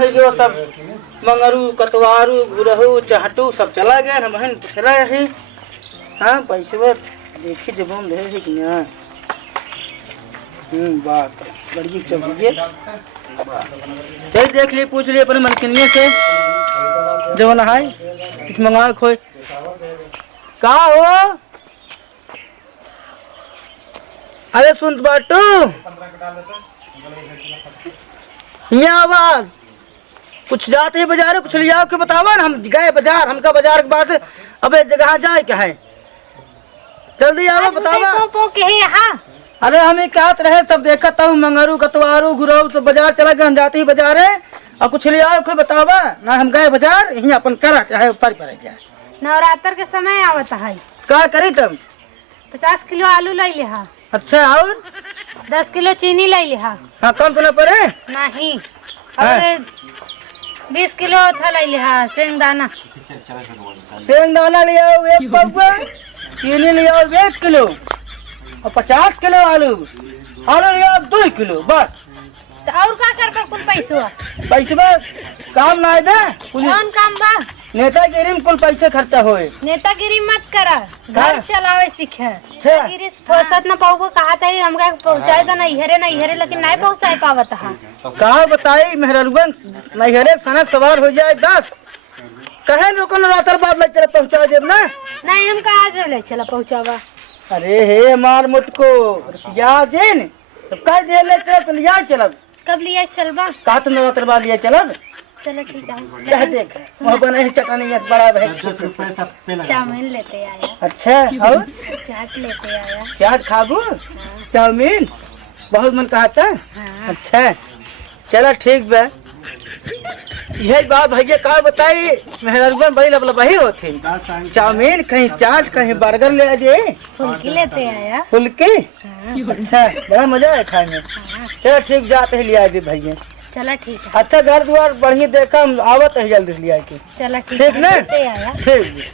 है जो सब मंगरू कतवारू गुरहू चहटू सब चला गया हम बहन पूछला है। हाँ पैसे देखी जब हम रहे कि ना बात बड़ी चल रही है। चल देख लिए पूछ लिए अपने मलकिनिया से जो नहाय कुछ मंगा खोए का हो। अरे सुन बाटू यहाँ आवाज कुछ जाते हैं बाजार कुछ लिया के बतावा ना। हम गए बाजार हमका बाजार के बाद अबे जगह जाए क्या है जल्दी आओ बतावा। अरे हमें कहते रहे सब देखा था मंगरू कतवारू गुरऊ सब बाजार चला गए हम जाते ही बाजार है और कुछ लिया कोई बतावा ना। हम गए बाजार यहीं अपन करा चाहे ऊपर पर जाए। नवरात्र के समय आवत है क्या करी तुम 50 किलो आलू ले लिहा। अच्छा और 10 किलो चीनी ले लिहा। हाँ कम तो न पड़े नहीं और 20 किलो था ले लिहा शेंगदाना। शेंगदाना ले आओ 1 पौवा चीनी ले आओ 1 किलो और 50 किलो आलू ले आओ 2 किलो बस। तो और का करबा कुल पैसा काम ना है कौन काम बा। नेतागिरी में कुल पैसे खर्चा होए। नेतागिरी मत करा घर चलावे सीखे। अच्छा नेतागिरी फुर्सत न पाऊको कहा था हमका पहुंचाए तो नहीं हरे लेकिन नहीं पहुंचाए पावत है। कहा बताई मेहरलगन नहीं हरे सनक सवार हो जाए बस कहे लोग रातर बाद ले चला पहुंचा देब ना। नहीं हम कहा आज ले चला पहुंचावा। अरे हे मार मुटको रसिया जेन तब कह दे ले चल तो लिया चलब। कब लिया चलबा कहा तो रातर बाद लिया चलब। चलो ठीक है यह देख वहाँ बने चटनी बड़ा है चाउमीन लेते आया। अच्छा और चाट लेते आया। चाट खाबू चाउमीन बहुत मन कहा था। हाँ। अच्छा चला ठीक बा यही बात भैया कहा बताई मेहरबान बड़ी लबलबाही होती चाउमीन कहीं चाट कहीं बर्गर ले आए फुल्की लेते आया। फुल्की हाँ। अच्छा बड़ा मजा है खाने में। हाँ। चलो ठीक जाते ही लिया दे भैया। चला ठीक है। अच्छा घर द्वार बढ़िया देखा हम आवत है जल्दी लिया के। चला ठीक ना लेते आया। ठीक।